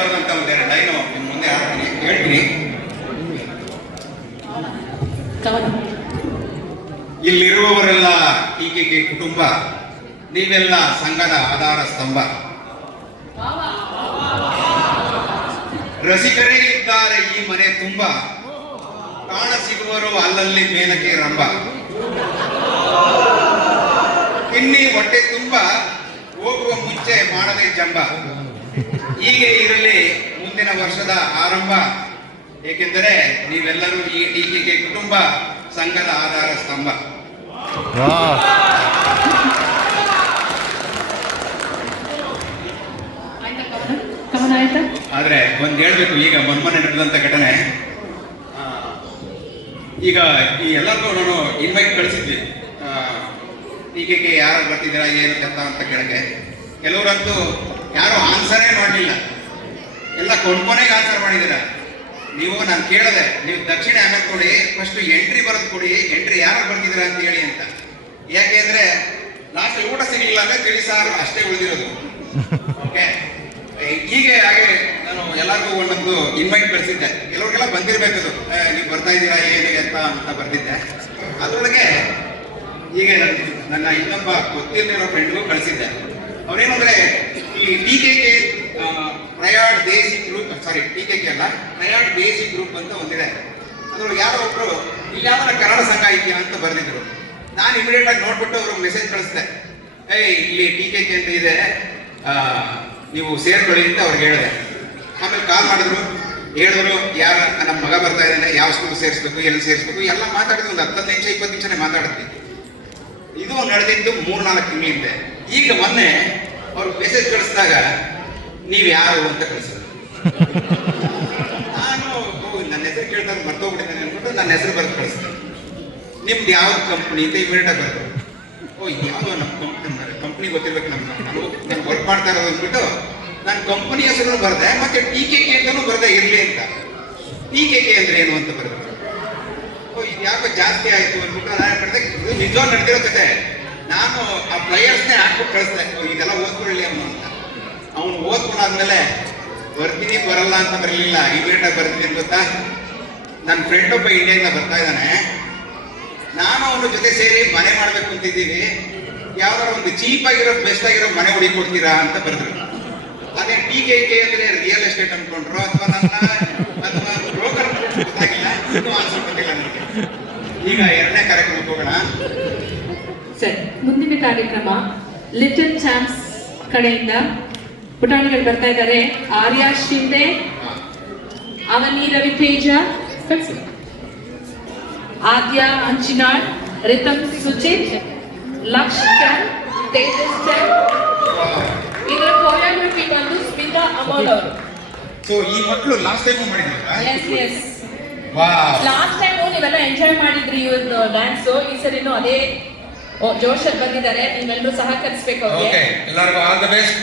ಬರೆದಂತ ಒಂದೆರಡು ಲೈನು ನಿಮ್ಮ ಮುಂದೆ ಹೇಳ್ತೀನಿ. ಇಲ್ಲಿರುವವರೆಲ್ಲ ಟೀಕೆಗೆ ಕುಟುಂಬ, ನೀವೆಲ್ಲ ಸಂಘದ ಆಧಾರ ಸ್ತಂಭ. ರಸಿಕರೇ ಇದ್ದಾರೆ ಈ ಮನೆ ತುಂಬ, ಕಾಣ ಸಿಗುವರು ಅಲ್ಲಲ್ಲಿ ಮೇಲಕ್ಕೆ ರಂಭ. ತಿನ್ನಿ ಹೊಟ್ಟೆ ತುಂಬ, ಹೋಗುವ ಮುಂಚೆ ಮಾಡದೆ ಜಂಬ. ಹೀಗೆ ಇರಲಿ ಮುಂದಿನ ವರ್ಷದ ಆರಂಭ, ಏಕೆಂದರೆ ನೀವೆಲ್ಲರೂ ಈ ಟೀಕೆಗೆ ಕುಟುಂಬ, ಸಂಘದ ಆಧಾರ ಸ್ತಂಭ. ಆದ್ರೆ ಒಂದ್ ಹೇಳ್ಬೇಕು, ಈಗ ಮೊನ್ನೆ ನಡೆದಂತ ಘಟನೆ. ಈಗ ಈ ಎಲ್ಲರಿಗೂ ನಾನು ಇನ್ವೈಟ್ ಕಳಿಸಿದ್ವಿ, ಟೀಕೆಗೆ ಯಾರು ಬರ್ತಿದ್ದೀರಾ ಏನು ಅಂತ ಕೇಳಕ್ಕೆ. ಕೆಲವರಂತೂ ಯಾರು ಆನ್ಸರೇ ಮಾಡಲಿಲ್ಲ, ಎಲ್ಲ ಕೊನೆಗೆ ಆನ್ಸರ್ ಮಾಡಿದ್ದೀರ. ನೀವು ನಾನು ಕೇಳಿದೆ, ನೀವು ದಕ್ಷಿಣ ಆಮೇಲೆ ಕೊಡಿ, ಫಸ್ಟ್ ಎಂಟ್ರಿ ಬರೋದು ಕೊಡಿ, ಎಂಟ್ರಿ ಯಾರು ಬರ್ತಿದ್ದೀರಾ ಅಂತ ಹೇಳಿ ಅಂತ. ಯಾಕೆ ಅಂದ್ರೆ ಲಾಸ್ಟ್ ಊಟ ಸಿಗಲಿಲ್ಲ ಅಂದ್ರೆ ತಿಳಿ ಸಾರು ಅಷ್ಟೇ ಉಳಿದಿರೋದು. ಓಕೆ, ಹೀಗೆ ಹಾಗೆ ನಾನು ಎಲ್ಲರಿಗೂ ಒಂದೊಂದು ಇನ್ವೈಟ್ ಕಳಿಸಿದ್ದೆ. ಕೆಲವ್ರಿಗೆಲ್ಲ ಬಂದಿರ್ಬೇಕದು, ನೀವು ಬರ್ತಾ ಇದ್ದೀರಾ ಏನಿಗೆ ಅಂತ ಬರ್ತಿದ್ದೆ. ಅದರೊಳಗೆ ಹೀಗೆ ನನ್ನ ಇನ್ನೊಬ್ಬ ಗೊತ್ತಿರಲಿರೋ ಫ್ರೆಂಡ್ಗೂ ಕಳಿಸಿದ್ದೆ. ಅವ್ರೇನಂದ್ರೆ ಈ ಟೀಕೆಗೆ ಪ್ರಯಾಡ್ ದೇಸಿ ಗ್ರೂಪ್, ಸಾರಿ ಟೀಕೆಗೆ ಅಲ್ಲ, ಪ್ರಯಾಡ್ ದೇಸಿ ಗ್ರೂಪ್ ಅಂತ ಒಂದಿದೆ. ಅದ್ರೊಳಗೆ ಯಾರೋ ಒಬ್ರು ಇಲ್ಲಿ ಯಾವ್ದಾರ ಕನ್ನಡ ಸಂಘ ಇದೆಯಾ ಅಂತ ಬರೆದಿದ್ರು. ನಾನು ಇಮಿಡಿಯೇಟ್ ಆಗಿ ನೋಡ್ಬಿಟ್ಟು ಅವ್ರಿಗೆ ಮೆಸೇಜ್ ಕಳಿಸ್ದೆ, ಇಲ್ಲಿ ಟೀಕೆಗೆ ಅಂತ ಇದೆ, ನೀವು ಸೇರ್ಕೊಳ್ಳಿ ಅಂತ ಅವ್ರಿಗೆ ಹೇಳಿದೆ. ಆಮೇಲೆ ಕಾಲ್ ಮಾಡಿದ್ರು, ಹೇಳಿದ್ರು ಯಾರ ನಮ್ಮ ಮಗ ಬರ್ತಾ ಇದ್ದಾನೆ, ಯಾವ ಸ್ಕೂಲ್ ಸೇರಿಸ್ಬೇಕು, ಎಲ್ಲಿ ಸೇರಿಸ್ಬೇಕು ಎಲ್ಲ ಮಾತಾಡಿದ್ವಿ. ಒಂದು 10 ನಿಮಿಷ 20 ನಿಮಿಷನೇ ಮಾತಾಡಿದ್ವಿ. ಇದು ನಡೆದಿದ್ದು 3-4 ತಿಂಗಳಿಂದ. ಈಗ ಮೊನ್ನೆ ಅವ್ರು ಮೆಸೇಜ್ ಕಳಿಸಿದಾಗ ನೀವು ಯಾರು ಅಂತ ಕಳಿಸಿದ್ರು. ನಾನು ನನ್ನ ಹೆಸರು ಕೇಳ್ತಾರೆ ಮರ್ತೋಗ್ಬಿಟ್ಟಿದ್ದೇನೆ ಅಂದ್ಬಿಟ್ಟು ನನ್ನ ಹೆಸರು ಬರೆದು ಕಳಿಸ್ತೀನಿ. ನಿಮ್ದು ಯಾವ ಕಂಪ್ನಿ ಅಂತ ಇಮಿಡಿಯೇಟ್ ಆಗಿ ಬರ್ತದೆ. ಇದು ಯಾವುದೋ ನಮ್ಮ ಕಂಪ್ನಿ ಗೊತ್ತಿರ್ಬೇಕು, ನಾನು ವರ್ಕ್ ಮಾಡ್ತಾ ಇರೋದು ಅಂದ್ಬಿಟ್ಟು ನಾನು ಕಂಪನಿ ಹೆಸರು ಬರೆದೆ, ಮತ್ತೆ ಟೀಕೆಗೆ ಅಂತಲೂ ಬರೆದೆ ಇರಲಿ ಅಂತ. ಟೀಕೆಗೆ ಅಂದ್ರೆ ಏನು ಅಂತ ಬರೆದೆ. ಇದು ಯಾಕೋ ಜಾಸ್ತಿ ಆಯ್ತು ಅಂದ್ಬಿಟ್ಟು ನಾನು ಕರೆದೆ. ಇದು ನಿಜವಾಗ ನಡೆದಿರೋ ಕತೆ. ನಾನು ಆ ಪ್ಲೇಯರ್ಸ್ನೇ ಹಾಕ್ಬಿಟ್ಟು ಕಳಿಸ್ದೆ, ಇದೆಲ್ಲ ಓದ್ಕೊಳ್ಳಿ ಅವನು ಅಂತ. ಅವನು ಓದ್ಕೊಂಡಾದ್ಮೇಲೆ ಬರ್ತೀನಿ ಬರಲ್ಲ ಅಂತ ಬರಲಿಲ್ಲ, ಇಮಿಡಿಯೇಟ್ ಆಗಿ ಬರ್ತೀನಿ ಅಂತ ಗೊತ್ತಾ. ನನ್ನ ಫ್ರೆಂಡ್ ಒಬ್ಬ ಇಂಡಿಯಾದಿಂದ ಬರ್ತಾ ಇದ್ದಾನೆ, ನಾನು ಅವನ ಜೊತೆ ಸೇರಿ ಮನೆ ಮಾಡ್ಬೇಕು ಅಂತಿದ್ದೀವಿ, ಯಾವ್ದಾರ ಒಂದು ಚೀಪ್ ಆಗಿರೋ ಬೆಸ್ಟ್ ಆಗಿರೋ ಮನೆ ಹುಡುಕಿ ಕೊಡ್ತೀರಾ ಅಂತ ಬರೆದ್ರು. ಅದೇ ಟೀಕೆ ಅಂದ್ರೆ ರಿಯಲ್ ಎಸ್ಟೇಟ್ ಅನ್ಕೊಂಡ್ರು ಅಥವಾ ಅಥವಾ ಬ್ರೋಕರ್ ಗೊತ್ತಾಗಿಲ್ಲ, ಆನ್ಸರ್ ಗೊತ್ತಿಲ್ಲ ನನಗೆ. ಈಗ 2ನೇ ಕಾರ್ಯಕ್ರಮಕ್ಕೆ ಹೋಗೋಣ. ಸರಿ, ಮುಂದಿನ ಕಾರ್ಯಕ್ರಮ ಲಿಟಲ್ ಚಾಂಪ್ಸ್ ಕಡೆಯಿಂದ ಪುಟಾಣಿಗಳು ಬರ್ತಾ ಇದ್ದಾರೆ. ಆರ್ಯ ಶಿಂದೆ, ಅವನಿ ರವಿತೇಜ, ಆದ್ಯ ಅಂಚಿನಾಳ್, ರಿತಮ್ ಸುಚಿತ್, ಲಕ್ಷ್ ಚಂದ್, ತೇಜಸ್ ಚಂದ್. ಇದರ ಕೊರಿಯೋಗ್ರಫಿ ಬಂದು ಸ್ಮಿತಾ ಅಮೋಲ್ ಅವರು. ಸೊ ಈ ಮಕ್ಕಳು ಲಾಸ್ಟ್ ಟೈಮ್ ಮಾಡಿದ್ರಾ? ಎಸ್ ಲಾಸ್ಟ್ ಟೈಮ್ ನೀವೆಲ್ಲ ಎಂಜಾಯ್ ಮಾಡಿದ್ರಿ ಇವ್ರದ್ದು ಡ್ಯಾನ್ಸ್. ಈ ಸರಿನೂ ಅದೇ ಜೋಶಲ್ಲಿ ಬಂದಿದ್ದಾರೆ. ನೀವೆಲ್ಲರೂ ಸಹಕರಿಸಬೇಕು. ಓಕೆ, ಎಲ್ಲರಿಗೂ ಆಲ್ ದ ಬೆಸ್ಟ್.